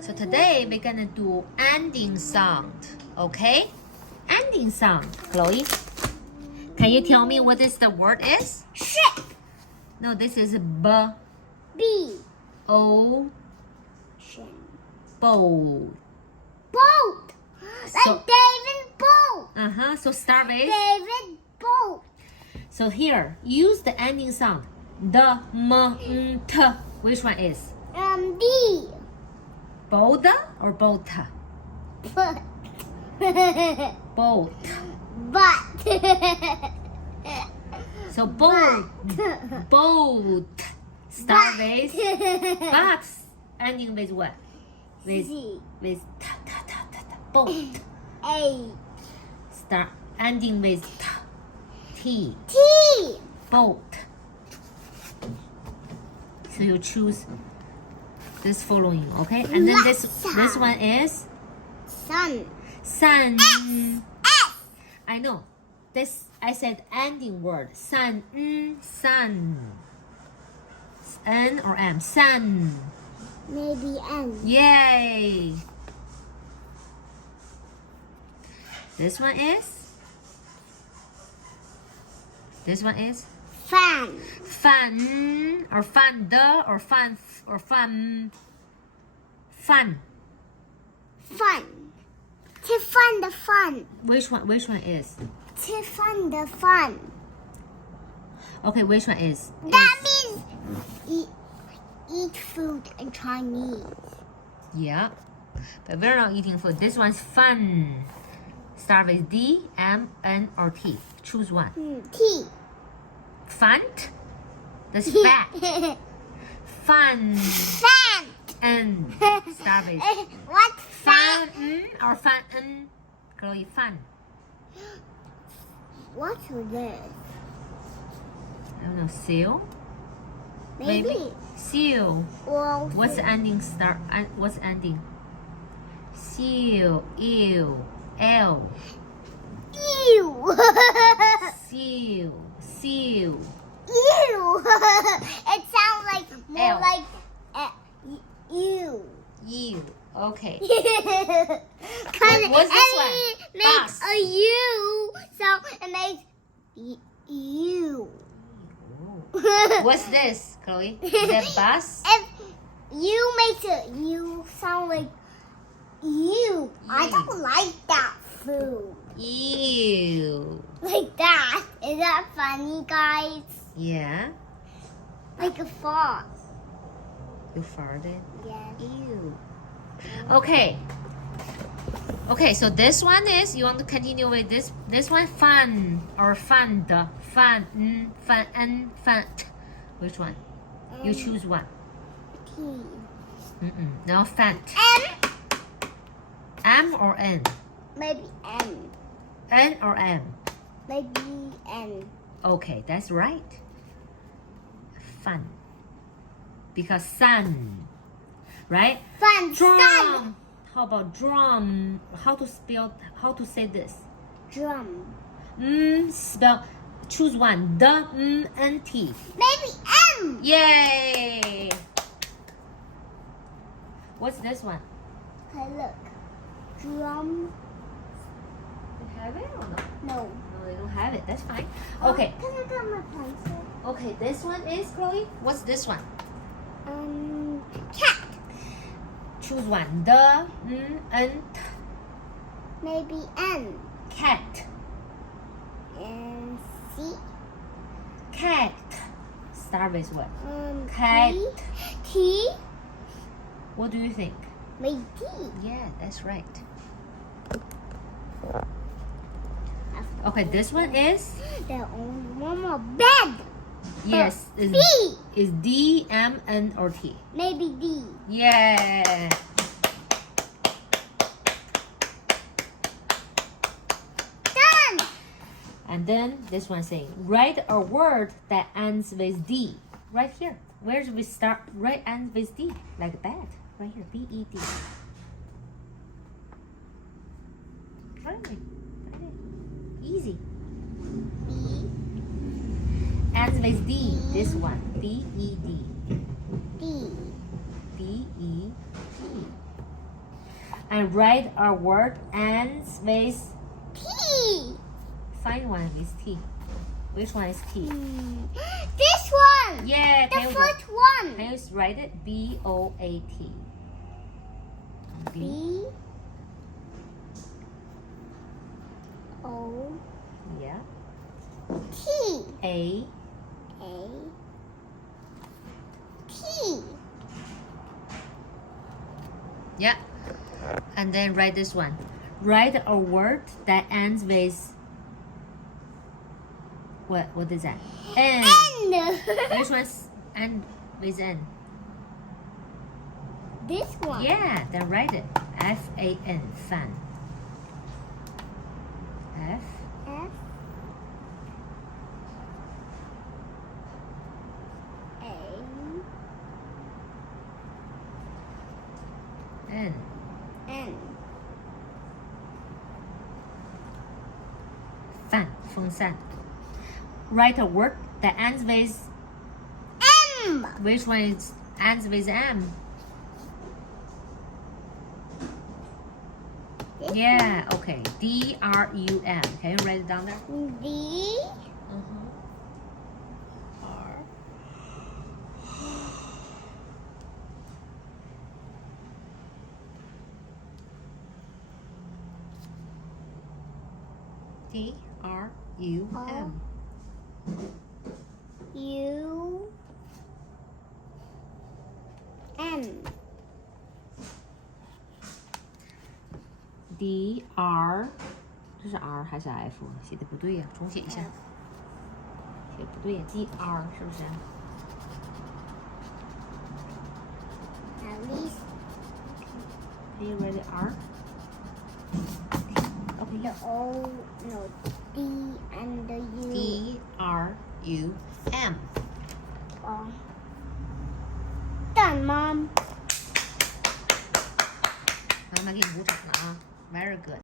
So today we're gonna do ending sound, okay? Ending sound, Chloe. Can you tell me what is the word is? Ship. No, this is B. O. Boat. Boat. So- Like David Boat. So start with. David Boat. So here, use the ending sound. The, m, t. Which one is? B. Boda or bota? But. Boat. But. So boat. Boat. Start with. But ending with what? With C. with t, t, t, t, t. Boat. A. Start ending with t. T. Boat. So you choose this following, okay? And then this one is Sun. sun. S. I know. This I said ending word. Sun. Sun. N or M? Sun. Maybe N. Yay. This one is. This one is Fan. fun or fun the or fun or fun. Fun. Fun. To fun the fun. Which one? Which one is? To fun the fun. Okay, which one is? That means eat food in Chinese. Yeah, but we're not eating food. This one's fun. Start with D, M, N, or T. Choose one. T. Fant. That's fat. Fun. Fan. N. Start with What fan? fun or fun. N. Chloe, fun. What's this? I don't know. Seal. Maybe. Seal. Or What's the ending? Start. What's the ending? Seal. Ew. L. Ew. Seal. Seal. Ew. It sounds like more L. like ew. You. Okay. Cause What's this one? it makes Bus. a U, so it makes ew. What's this, Chloe? Is that bus? If you makes it you sound like you. I don't like that food. Ew. Like that. Is that funny, guys? Yeah. Like a fox. You farted. Yes. Ew. Okay. Okay, so this one is, you want to continue with this one? Fun or fund. Fun. Fun. Fun. Which one? You choose one. T. No, fun. M. M or N? Maybe N. N or M? Maybe N. Okay, that's right. Fun. Because sun. Right? Fun. Drum. Sun. How about drum? How to say this? Drum. Spell. Choose one. The, and T. Maybe M. Yay! What's this one? Okay, look. Drum. You have it or not? No. No, they don't have it. That's fine. Okay. Can I get my pencil? Okay, this one is, Chloe? What's this one? Cat. Choose one. The, and Maybe N. cat. And C. Cat. Start with what? Cat. T. What do you think? Maybe T. Yeah, that's right. Okay, this one is? There only one more bed. Yes. B. Is D, M, N, or T? Maybe D. Yeah. Done. And then this one saying, write a word that ends with D. Right here. Where do we start? Right ends with D. Like that. Right here. B-E-D. Right. Easy. B. Ends with D. This one. D-E-D. D. D-E-D. And write a word ends with T. find one with T. Which one is T? This one. Yeah, The can first one. you write it? B-O-A-T. B. O. Yeah. T. A. A. T. Yeah. And then write this one. Write a word that ends with what is that? N. N. Which one's end with N? This one. Yeah, then write it. F-A-N. Fan. F. F. A. N. N. Fan. 风扇. Write a word that ends with M. which one ends with M? Yeah, okay. D-R-U-M. Can you write it down there? D. R. D-R-U-M. U. M. D-R. 这是 R 还是 F？ 写的不对呀、重写一下。写不对呀 ，D-R 是不是？ At least Can you write the R? Okay, the O. No. D and the U. D-R-U-M. Done, Mom. 妈妈给你鼓掌了啊 ，Very good.